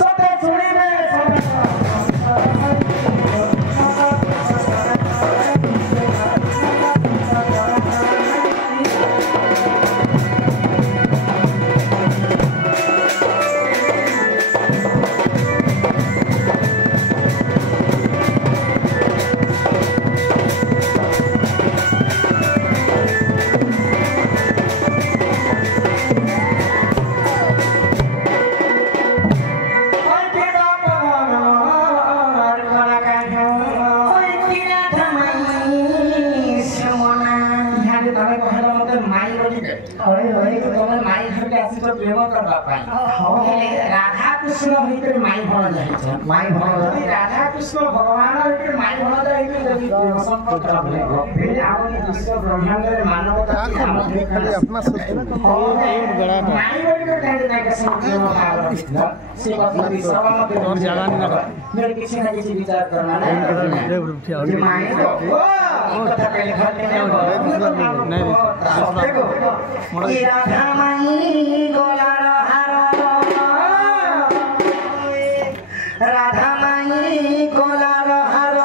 सते सुनिबे राधा कृष्ण भीतर माई भण जाय माई भण राधा कृष्ण भगवान भीतर माई भण जाय संकट रहे फिर आवनी विश्व ब्रह्मांड रे मानवता खाली अपना सत्य माई भीतर काहे ना के सत्य से बात सब और ज्यादा नहीं मेरे किसी ना किसी विचार करना नहीं माई कथा पहले घर के नहीं राधा माई गोला राधा माई गोला हार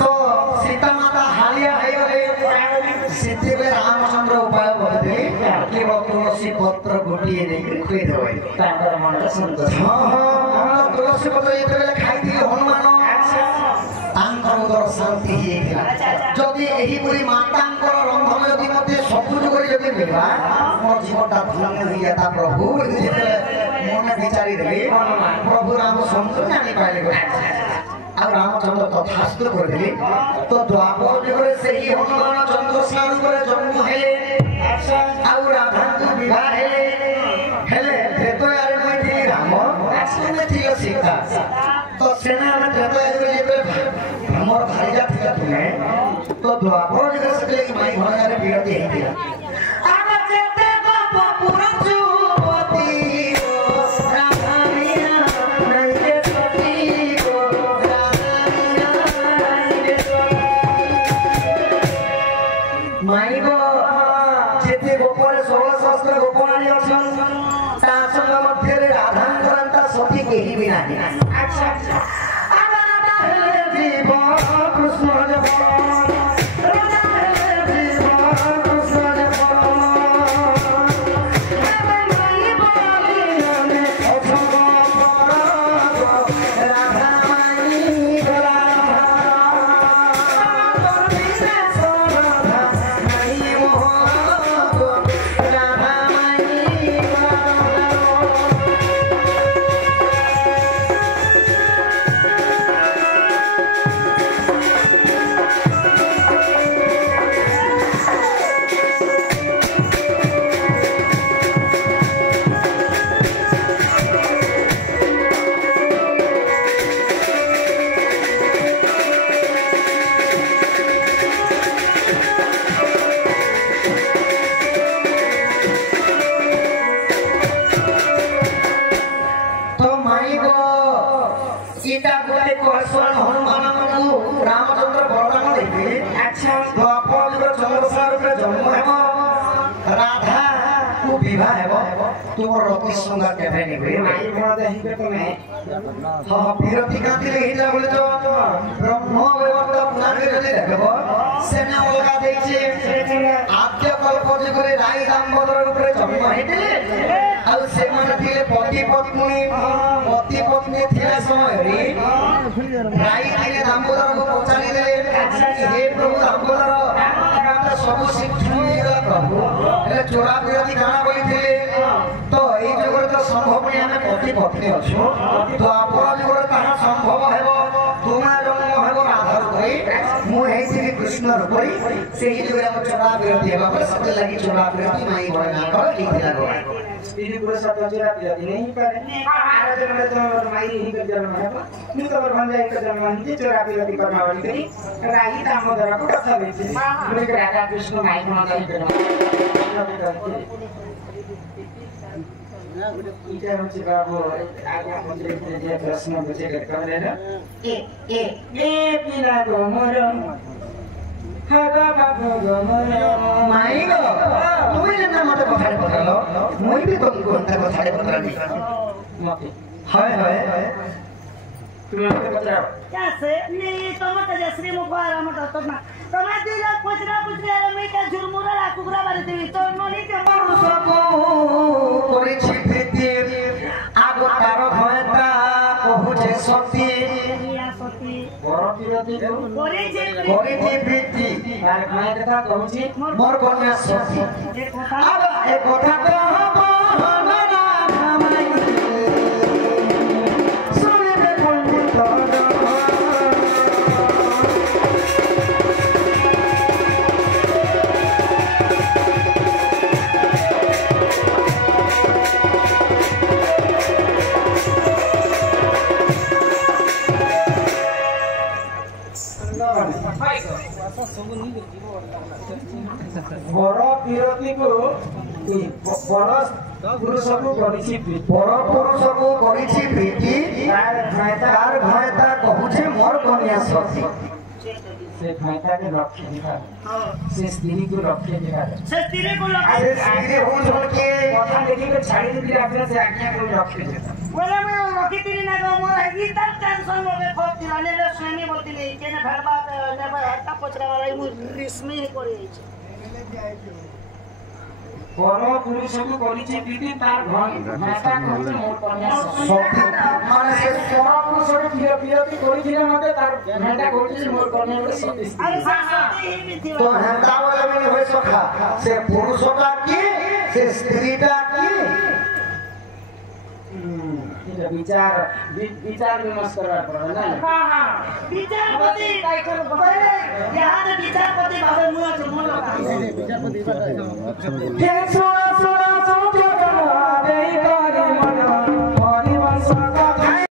तो सीता माता हालिया रामचंद्र उपाय बोलते कि तुलसी पत्र गोटे खुई देवे मन तुलसी पत्र ये खाई हनुमान उदर शांति जदि यहीपरी मातांकर रंधन जदि मत सबुज कर मिलवा मोर जीवनटा धन्य हो जाता प्रभु मन विचारी देवी प्रभु राम समझ जानी पाइले आ रामचंद्र तथास्तु कर दिली तो द्वापर युगे से ही हनुमान चंद्र स्नान करे जन्म हेले आ राधा को विवाह हेले त्रेतयारे मध्ये राम में थी सीता तो सेना में त्रेतयारे हमर भाईजा थिला तुमे तो द्वापर युगे से माई भणगारे विरति हेतिला आगा जेते बाप पुरचुवती राधा मीरा नैके सती गो राधा मीरा नैके सती माई गो जेते गोपर 16 सहस्र गोपराणी अछन ता संग मध्य रे राधा करंता सती केही भी नाही अच्छा अच्छा आगा राधा हेले जीव कृष्ण जब राधा हेले जीव कृष्ण जब गोटे कहसन हनुमान को रामचंद्र बलराम देखे अच्छा द्वापर युग चंद्रशेखर रे जन्म हेबो राधा को विवाह हेबो तुमर रति सुंदर केबे नि होय माई कोन देहि के तमे हां विरति कांति लेहिला बोले तो ब्रह्म वैवर्त पुराणे जदि देखबो सेना अलगा देइछे आद्य कल्प जुगरे राई दामोदर रूपरे जन्म हेतिले आ से माने थिले पति पत्नी थिला समय रे राई थिले दामोदर को पचारि देले हे प्रभु दामोदर सब शिक्षा मिला प्रभु हेले चोरा विरोधी गाना बोली थिले तो एई जगत तो संभव नहीं हमें पति पत्नी अछु तो आपण जगत कहा संभव हेबो तुमा जन्म हेबो राधा कोई मु हे श्री कृष्ण कोई सेही जगत हम चोरा विरोधी हेबा पर सब लगी चोरा विरोधी माई बना कर लिखला गो स्त्री पुरुष साथ चोरा विरोधी नहीं करे आरा जन्म तो माई ही कर जन्म हेबो नी तो भंजा एक जन्म ही चोरा विरोधी करना वाली करी राई दामोदर को कथा बेची मुझे राधा कृष्ण माई बना कर करना इटा होची बाबू आगे मुझे जे प्रश्न बुझे कर करे ना ए पिला गो मोर हागा बाबू गो मोर माई गो तुई जेना मते कथारे पकड़लो मुई भी तुमको अंतर कथारे पकड़नी मते हाय हाय तुम मते पकड़ो कैसे नहीं तो मत जसरी मुबारा मत तो ना तमे दिला पुछरा रे मैं का झुरमुरा राकुगरा बारे देवी तो नोनी के सबको करिछि प्रीति आगो तार भयता कहूचे सती करिछि प्रीति तार भयता कहूछि मोर कन्या सती अब ए कथा कहबो ना माई सुनिबे पंडित बड़ विरोधी को बड़ पुरुष को करिछि प्रीति तार भयता कहूचे मोर कन्या सती से भयता के लक्ष्य दिखा से स्त्री को लक्ष्य दिखा से स्त्री को लक्ष्य स्त्री हो छोड़ के कथा देखि के छाड़ी दी आपने से आज्ञा को लक्ष्य देता बोले मैं रखी तेरी ना गो मोर है तब टेंशन हो गए खूब दिलाने रे स्वयं बोलती नहीं केने भरबा ने हटा पचरा वाला मु रिस्मी ही करे छै परम पुरुष को करिछि प्रीति तार भाषा कहूचे मोर कन्या सती माने से परम पुरुष को विरोधी करिछि मते तार भाषा कहूचे मोर कन्या सती अरे सती ही भी थी तो हंता वाला में होय सखा से पुरुष का की से स्त्री का की विचार विमर्श करना पड़ेगा ना हां विचारपति यहां विचारपति भावे मुआ से मन लगा हे सुना